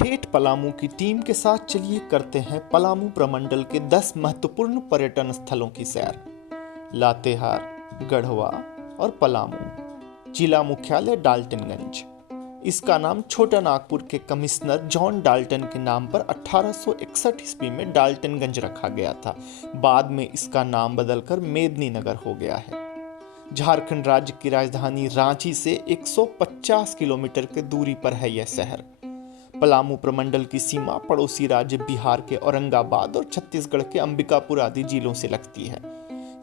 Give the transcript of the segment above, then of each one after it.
ठेठ पलामू की टीम के साथ चलिए करते हैं पलामू प्रमंडल के 10 महत्वपूर्ण पर्यटन स्थलों की सैर। लातेहार, गढ़वा और पलामू। जिला मुख्यालय डाल्टनगंज। इसका नाम छोटा नागपुर के कमिश्नर जॉन डाल्टन के नाम पर 1861 ईस्वी में डाल्टनगंज रखा गया था। बाद में इसका नाम बदलकर मेदिनीनगर हो गया है। झारखंड राज्य की राजधानी रांची से 150 किलोमीटर की दूरी पर है यह शहर। पलामू प्रमंडल की सीमा पड़ोसी राज्य बिहार के औरंगाबाद और छत्तीसगढ़ के अंबिकापुर आदि जिलों से लगती है।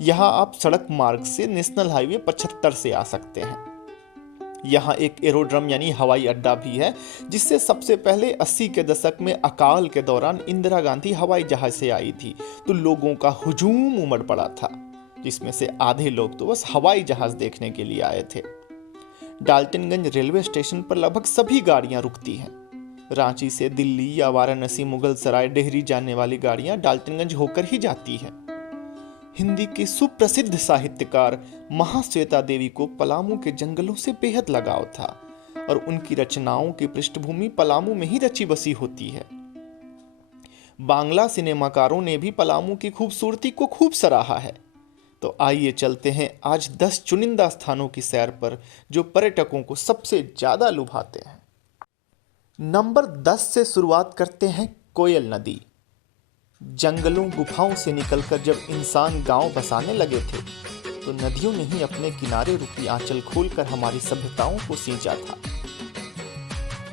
यहाँ आप सड़क मार्ग से नेशनल हाईवे 75 से आ सकते हैं। यहाँ एक एरोड्रम यानी हवाई अड्डा भी है, जिससे सबसे पहले 80 के दशक में अकाल के दौरान इंदिरा गांधी हवाई जहाज से आई थी तो लोगों का हुजूम उमड़ पड़ा था, जिसमें से आधे लोग तो बस हवाई जहाज देखने के लिए आए थे। डाल्टनगंज रेलवे स्टेशन पर लगभग सभी गाड़ियां रुकती हैं। रांची से दिल्ली या वाराणसी, मुगल सराय, डेहरी जाने वाली गाड़ियां डाल्टनगंज होकर ही जाती है। हिंदी की सुप्रसिद्ध साहित्यकार महाश्वेता देवी को पलामू के जंगलों से बेहद लगाव था और उनकी रचनाओं की पृष्ठभूमि पलामू में ही रची बसी होती है। बांग्ला सिनेमाकारों ने भी पलामू की खूबसूरती को खूब सराहा है। तो आइए चलते हैं आज 10 चुनिंदा स्थानों की सैर पर जो पर्यटकों को सबसे ज्यादा लुभाते हैं। नंबर 10 से शुरुआत करते हैं कोयल नदी। जंगलों गुफाओं से निकलकर जब इंसान गांव बसाने लगे थे तो नदियों ने ही अपने किनारे रुकी आंचल खोलकर हमारी सभ्यताओं को सींचा था।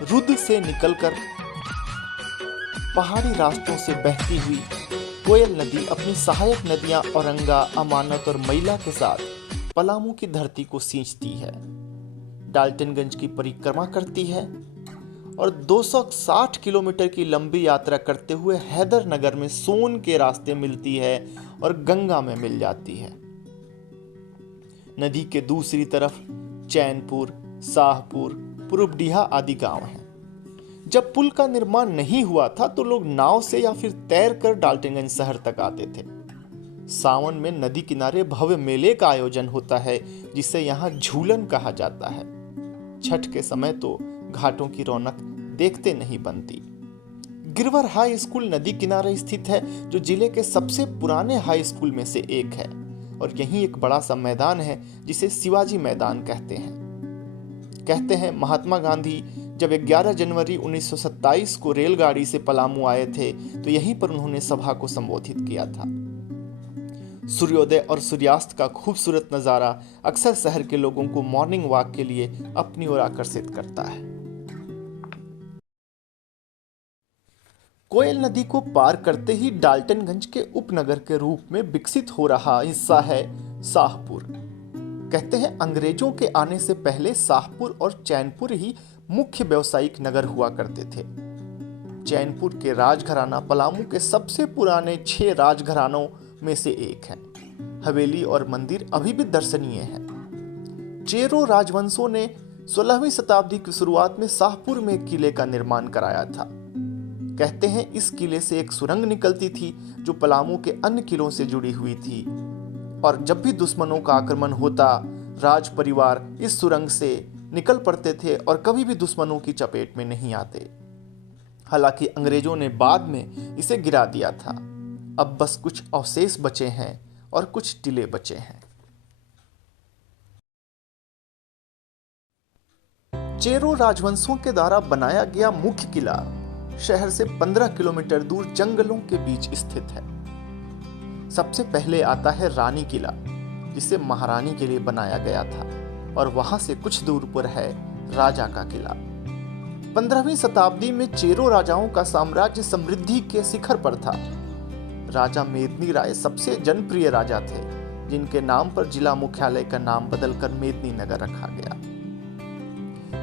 रुद्र से निकलकर पहाड़ी रास्तों से बहती हुई कोयल नदी अपनी सहायक नदियां औरंगा, अमानत और मैला के साथ पलामू की धरती को सींचती है। डाल्टनगंज की परिक्रमा करती है और 260 किलोमीटर की लंबी यात्रा करते हुए हैदरनगर में सोन के रास्ते मिलती है और गंगा में मिल जाती है। नदी के दूसरी तरफ चैनपुर, शाहपुर, पुरुबडीहा आदि गांव हैं। जब पुल का निर्माण नहीं हुआ था तो लोग नाव से या फिर तैरकर डाल्टनगंज शहर तक आते थे। सावन में नदी किनारे भव्य मेले का आयोजन होता है, जिसे यहाँ झूलन कहा जाता है। छठ के समय तो घाटों की रौनक देखते नहीं बनती। गिरवर हाई स्कूल नदी किनारे स्थित है, जो जिले के सबसे पुराने हाई स्कूल में से एक है और यहीं एक बड़ा सा मैदान है जिसे शिवाजी मैदान कहते हैं महात्मा गांधी जब 11 जनवरी 1927 को रेलगाड़ी से पलामू आए थे तो यहीं पर उन्होंने सभा को संबोधित किया था। सूर्योदय और सूर्यास्त का खूबसूरत नजारा अक्सर शहर के लोगों को मॉर्निंग वॉक के लिए अपनी ओर आकर्षित करता है। कोयल नदी को पार करते ही डाल्टनगंज के उपनगर के रूप में विकसित हो रहा हिस्सा है शाहपुर। कहते हैं अंग्रेजों के आने से पहले शाहपुर और चैनपुर ही मुख्य व्यावसायिक नगर हुआ करते थे। चैनपुर के राजघराना पलामू के सबसे पुराने 6 राजघरानों में से एक है। हवेली और मंदिर अभी भी दर्शनीय है। चेरो राजवंशों ने 16वीं शताब्दी की शुरुआत में शाहपुर में एक किले का निर्माण कराया था। कहते हैं इस किले से एक सुरंग निकलती थी जो पलामू के अन्य किलों से जुड़ी हुई थी और जब भी दुश्मनों का आक्रमण होता राज परिवार इस सुरंग से निकल पड़ते थे और कभी भी दुश्मनों की चपेट में नहीं आते। हालांकि अंग्रेजों ने बाद में इसे गिरा दिया था। अब बस कुछ अवशेष बचे हैं और कुछ टीले बचे हैं। चेरो राजवंशों के द्वारा बनाया गया मुख्य किला शहर से 15 किलोमीटर दूर जंगलों के बीच स्थित है। सबसे पहले आता है रानी किला, जिसे महारानी के लिए बनाया गया था और वहां से कुछ दूर पर है राजा का किला। 15वीं शताब्दी में चेरो राजाओं का साम्राज्य समृद्धि के शिखर पर था। राजा मेदिनी राय सबसे जनप्रिय राजा थे, जिनके नाम पर जिला मुख्यालय का नाम बदलकर मेदिनीनगर रखा गया।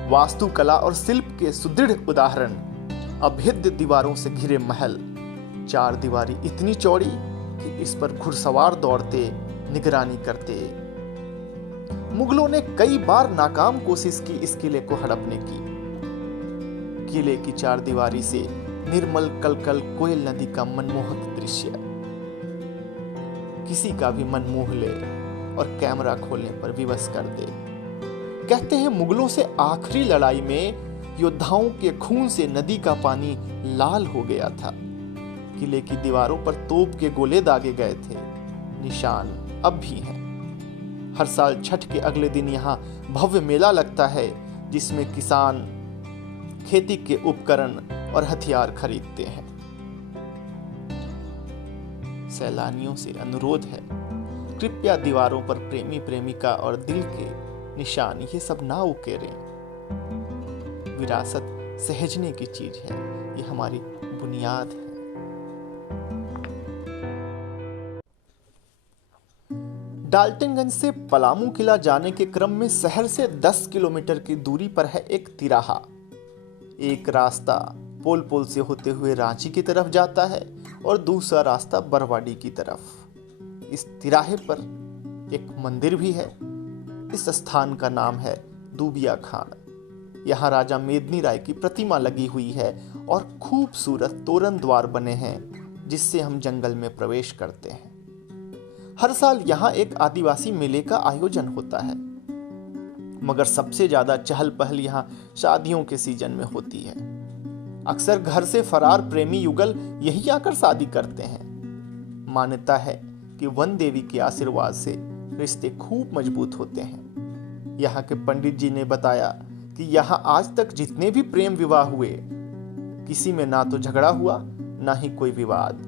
वास्तुकला और शिल्प के सुदृढ़ उदाहरण अभेद्य दीवारों से घिरे महल, 4 दीवारी इतनी चौड़ी कि इस पर घुड़सवार दौड़ते निगरानी करते। मुगलों ने कई बार नाकाम कोशिश की इस किले को हड़पने की। किले की 4 दीवारी से निर्मल कलकल कोयल नदी का मनमोहक दृश्य किसी का भी मन मोह ले और कैमरा खोलने पर विवश कर दे। कहते हैं मुगलों से आखिरी लड़ाई में योद्धाओं के खून से नदी का पानी लाल हो गया था। किले की दीवारों पर तोप के गोले दागे गए थे, निशान अब भी हैं। हर साल छठ के अगले दिन यहाँ भव्य मेला लगता है, जिसमें किसान खेती के उपकरण और हथियार खरीदते हैं। सैलानियों से अनुरोध है, कृपया दीवारों पर प्रेमी प्रेमिका और दिल के निशान ये सब ना उकेरें। विरासत सहेजने की चीज है, ये हमारी बुनियाद है। डाल्टनगंज से पलामू किला जाने के क्रम में शहर से 10 किलोमीटर की दूरी पर है एक तिराहा। एक रास्ता पोल से होते हुए रांची की तरफ जाता है और दूसरा रास्ता बरवाडी की तरफ। इस तिराहे पर एक मंदिर भी है। इस स्थान का नाम है दूबिया खान। यहाँ राजा मेदिनी राय की प्रतिमा लगी हुई है और खूबसूरत तोरण द्वार बने हैं, जिससे हम जंगल में प्रवेश करते हैं। हर साल यहाँ एक आदिवासी मेले का आयोजन होता है, मगर सबसे ज्यादा चहल पहल यहाँ शादियों के सीजन में होती है। अक्सर घर से फरार प्रेमी युगल यही आकर शादी करते हैं। मान्यता है कि वन देवी के आशीर्वाद से रिश्ते खूब मजबूत होते हैं। यहाँ के पंडित जी ने बताया कि यहाँ आज तक जितने भी प्रेम विवाह हुए, किसी में ना तो झगड़ा हुआ ना ही कोई विवाद,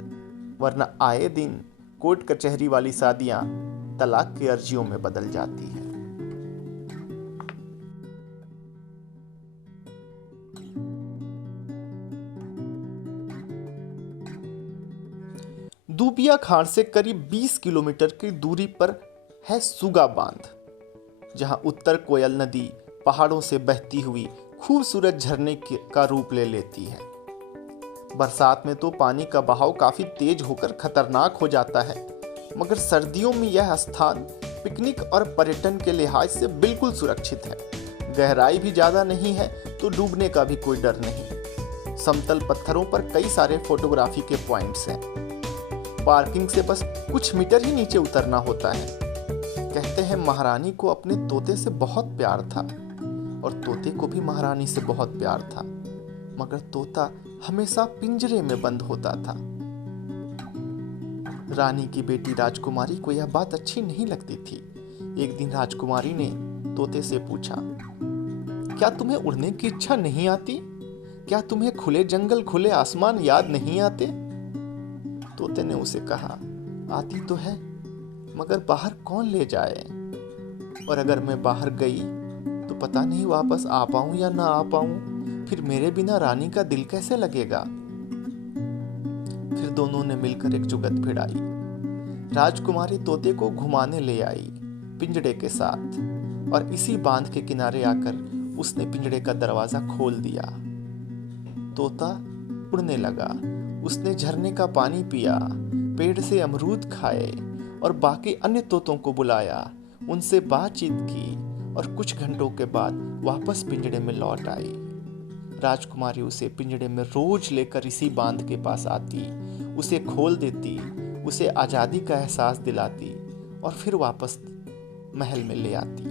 वरना आए दिन कोर्ट कचहरी वाली शादियां तलाक की अर्जियों में बदल जाती हैं। दूबिया खान से करीब 20 किलोमीटर की दूरी पर है सुगा बांध, जहां उत्तर कोयल नदी पहाड़ों से बहती हुई खूबसूरत झरने का रूप ले लेती है। बरसात में तो पानी का बहाव काफी तेज होकर खतरनाक हो जाता है, मगर सर्दियों में यह स्थान पिकनिक और पर्यटन के लिहाज से बिल्कुल सुरक्षित है। गहराई भी ज्यादा नहीं है तो डूबने का भी कोई डर नहीं। समतल पत्थरों पर कई सारे फोटोग्राफी के पॉइंट्स हैं। पार्किंग से बस कुछ मीटर ही नीचे उतरना होता है। कहते हैं महारानी को अपने तोते से बहुत प्यार था और तोते को भी महारानी से बहुत प्यार था, मगर तोता हमेशा पिंजरे में बंद होता था। रानी की बेटी राजकुमारी को यह बात अच्छी नहीं लगती थी। एक दिन राजकुमारी ने तोते से पूछा, क्या तुम्हें उड़ने की इच्छा नहीं आती? क्या तुम्हें खुले जंगल खुले आसमान याद नहीं आते? तोते ने उसे कहा, आती तो है, मगर बाहर कौन ले जाए? और अगर मैं बाहर गई तो पता नहीं वापस आ पाऊं या ना आ पाऊं। फिर मेरे बिना रानी का दिल कैसे लगेगा? फिर दोनों ने मिलकर एक जुगत भिड़ाई। राजकुमारी तोते को घुमाने ले आई पिंजड़े के साथ, और इसी बांध के किनारे आकर उसने पिंजड़े का दरवाजा खोल दिया। तोता उड़ने लगा। उसने झरने का पानी पिया, पेड़ से अमरूद खाए और बाकी अन्य तोतों को बुलाया, उनसे बातचीत की और कुछ घंटों के बाद वापस पिंजड़े में लौट आई। राजकुमारी उसे पिंजड़े में रोज लेकर इसी बांध के पास आती, उसे खोल देती, उसे आजादी का एहसास दिलाती और फिर वापस महल में ले आती।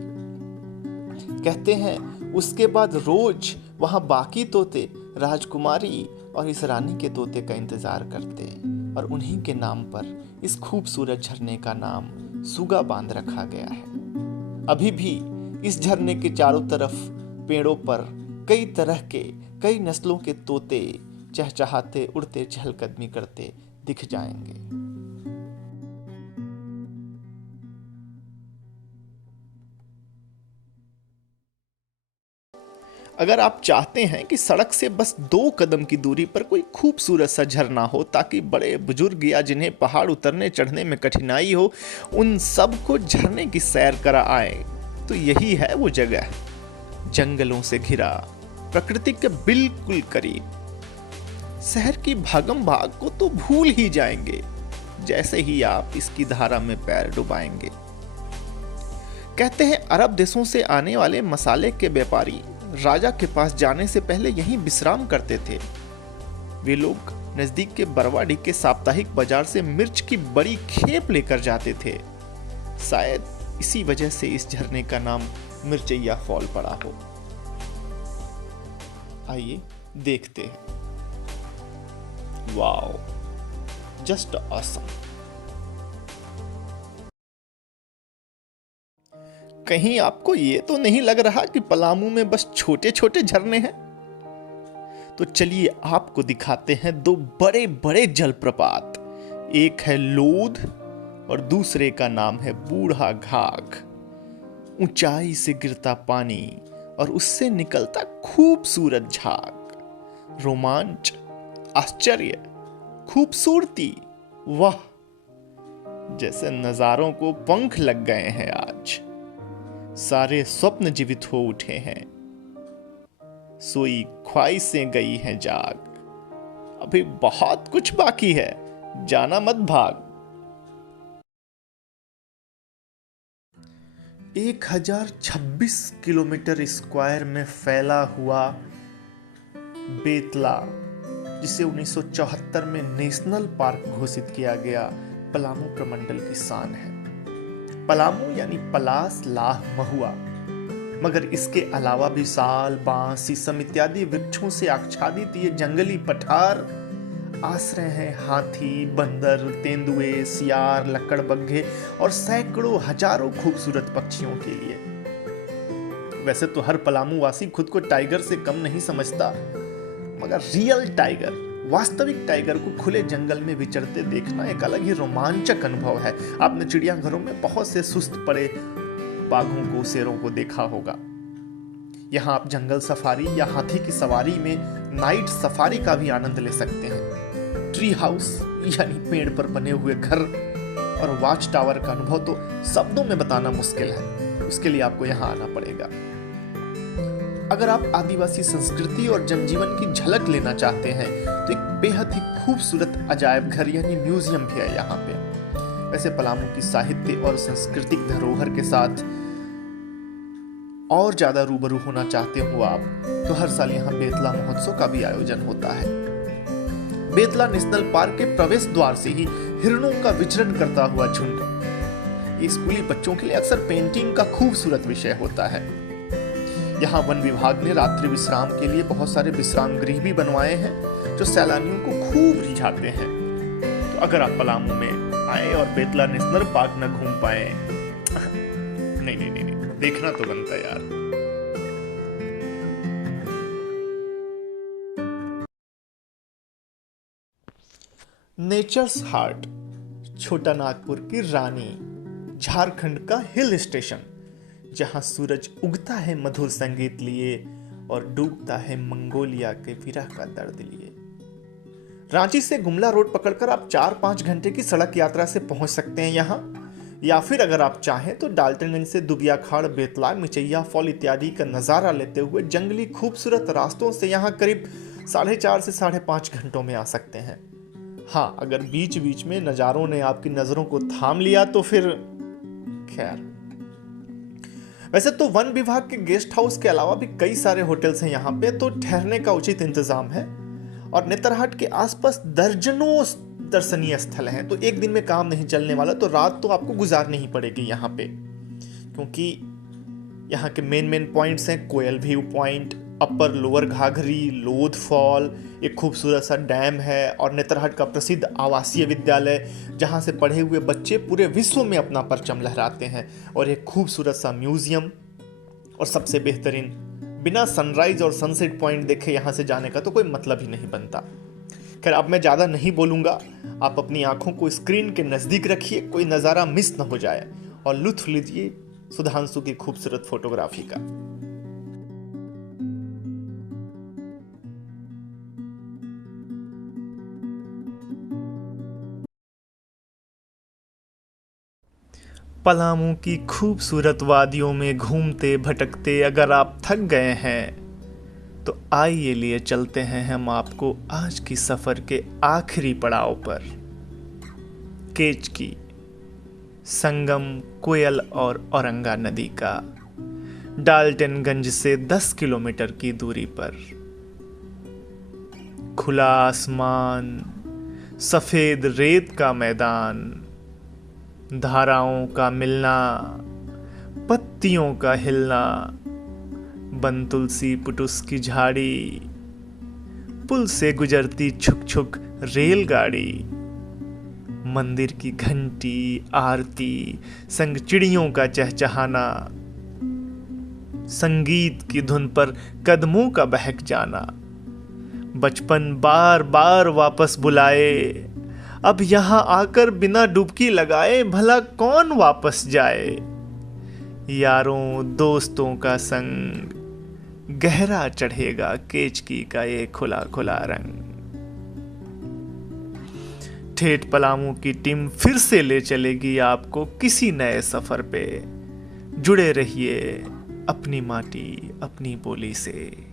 कहते हैं उसके बाद रोज वहां बाकी तोते राजकुमारी और इस रानी के तोते का इंतजार करते और उन्हीं के नाम पर इस खूबसूरत झरने का नाम सुगा बांध रखा गया है। अभी भी इस झरने के चारों तरफ पेड़ों पर कई तरह के कई नस्लों के तोते चहचहाते उड़ते चहलकदमी करते दिख जाएंगे। अगर आप चाहते हैं कि सड़क से बस 2 कदम की दूरी पर कोई खूबसूरत सा झरना हो, ताकि बड़े बुजुर्ग या जिन्हें पहाड़ उतरने चढ़ने में कठिनाई हो, उन सबको झरने की सैर करा आए, तो यही है वो जगह। जंगलों से घिरा, प्रकृति के बिल्कुल करीब। शहर की भागम भाग को तो भूल ही जाएंगे जैसे ही आप इसकी धारा में पैर डुबाएंगे। कहते हैं अरब देशों से आने वाले मसाले के व्यापारी राजा के पास जाने से पहले यहीं विश्राम करते थे। वे लोग नजदीक के बरवाडी के साप्ताहिक बाजार से मिर्च की बड़ी खेप लेकर जाते थे। शायद इसी वजह से इस झरने का नाम मिर्चैया फॉल पड़ा हो। आइए देखते हैं। Wow, just awesome. कहीं आपको ये तो नहीं लग रहा कि पलामू में बस छोटे छोटे झरने हैं? तो चलिए आपको दिखाते हैं दो बड़े बड़े जलप्रपात। एक है लोध और दूसरे का नाम है बूढ़ा घाघ। ऊंचाई से गिरता पानी और उससे निकलता खूबसूरत झाग। रोमांच, आश्चर्य, खूबसूरती, वाह, जैसे नजारों को पंख लग गए हैं आज। सारे स्वप्न जीवित हो उठे हैं, सोई ख्वाहिशें गई हैं जाग। अभी बहुत कुछ बाकी है, जाना मत भाग। 1026 किलोमीटर स्क्वायर में फैला हुआ बेतला, जिसे 1974 में नेशनल पार्क घोषित किया गया, पलामू प्रमंडल की शान है। पलामू यानी पलास, लाह, महुआ, मगर इसके अलावा भी साल, बांस, शीशम इत्यादि वृक्षों से आच्छादित ये जंगली पठार आश्रय हैं हाथी, बंदर, तेंदुए, सियार, लकड़बग्घे और सैकड़ों हजारों खूबसूरत पक्षियों के लिए। वैसे तो हर पलामू वासी खुद को टाइगर से कम नहीं समझता, मगर रियल टाइगर, वास्तविक टाइगर को खुले जंगल में विचरते देखना एक अलग ही रोमांचक अनुभव है। आपने चिड़ियाघरों में बहुत से सुस्त पड़े बाघों को, शेरों को देखा होगा। यहाँ आप जंगल सफारी या हाथी की सवारी में नाइट सफारी का भी आनंद ले सकते हैं। ट्री हाउस यानी पेड़ पर बने हुए घर और वॉच टावर का अनुभव तो शब्दों में बताना मुश्किल है, उसके लिए आपको यहाँ आना पड़ेगा। अगर आप आदिवासी संस्कृति और जनजीवन की झलक लेना चाहते हैं तो एक बेहद ही खूबसूरत अजायब घर यानी म्यूजियम भी है यहाँ पे। वैसे पलामू की साहित्य और सांस्कृतिक धरोहर के साथ और ज्यादा रूबरू होना चाहते हो आप, तो हर साल यहाँ बेतला महोत्सव का भी आयोजन होता है। बेतला नेशनल पार्क के प्रवेश द्वार से ही हिरणों का विचरण करता हुआ झुंड, ये स्कूली बच्चों के लिए अक्सर पेंटिंग का खूबसूरत विषय होता है। यहाँ वन विभाग ने रात्रि विश्राम के लिए बहुत सारे विश्राम गृह भी बनवाए हैं, जो सैलानियों को खूब रिझाते हैं। तो अगर आप पलामू में आए और बेतला नेशनल पार्क न घूम पाए, नहीं नहीं नहीं, देखना तो बनता है यार। नेचर्स हार्ट, छोटा नागपुर की रानी, झारखंड का हिल स्टेशन, जहां सूरज उगता है मधुर संगीत लिए और डूबता है मंगोलिया के विरह का दर्द लिए। रांची से गुमला रोड पकड़कर आप 4-5 घंटे की सड़क यात्रा से पहुंच सकते हैं यहाँ, या फिर अगर आप चाहें तो डाल्टनगंज से दुबिया खाड़, बेतला, मिचैया फॉल इत्यादि का नजारा लेते हुए जंगली खूबसूरत रास्तों से यहाँ करीब 4.5 से 5.5 घंटों में आ सकते हैं। हाँ, अगर बीच बीच में नज़ारों ने आपकी नज़रों को थाम लिया तो फिर खैर। वैसे तो वन विभाग के गेस्ट हाउस के अलावा भी कई सारे होटल्स हैं यहाँ पे, तो ठहरने का उचित इंतजाम है। और नेतरहाट के आसपास दर्जनों दर्शनीय स्थल हैं, तो एक दिन में काम नहीं चलने वाला, तो रात तो आपको गुजारनी ही पड़ेगी यहाँ पे, क्योंकि यहाँ के मेन पॉइंट्स हैं कोयल व्यू पॉइंट, अपर लोअर घाघरी, लोध फॉल, एक खूबसूरत सा डैम है, और नेतरहाट का प्रसिद्ध आवासीय विद्यालय जहाँ से पढ़े हुए बच्चे पूरे विश्व में अपना परचम लहराते हैं, और एक खूबसूरत सा म्यूजियम, और सबसे बेहतरीन, बिना सनराइज और सनसेट पॉइंट देखे यहाँ से जाने का तो कोई मतलब ही नहीं बनता। खैर, अब मैं ज़्यादा नहीं बोलूँगा, आप अपनी आंखों को स्क्रीन के नज़दीक रखिए, कोई नज़ारा मिस न हो जाए, और लुत्फ लीजिए सुधांशु की खूबसूरत फोटोग्राफी का। पलामू की खूबसूरत वादियों में घूमते भटकते अगर आप थक गए हैं तो आइए लिए चलते हैं हम आपको आज की सफ़र के आखिरी पड़ाव पर, केचकी, संगम कोयल और औरंगा नदी का, डाल्टनगंज से 10 किलोमीटर की दूरी पर। खुला आसमान, सफ़ेद रेत का मैदान, धाराओं का मिलना, पत्तियों का हिलना, बन तुलसी पुटुस की झाड़ी, पुल से गुजरती छुक छुक रेलगाड़ी, मंदिर की घंटी आरती संग चिड़ियों का चहचहाना, संगीत की धुन पर कदमों का बहक जाना, बचपन बार बार वापस बुलाए, अब यहाँ आकर बिना डुबकी लगाए भला कौन वापस जाए। यारों दोस्तों का संग, गहरा चढ़ेगा केचकी का ये खुला खुला रंग। ठेठ पलामू की टीम फिर से ले चलेगी आपको किसी नए सफर पे। जुड़े रहिए अपनी माटी अपनी बोली से।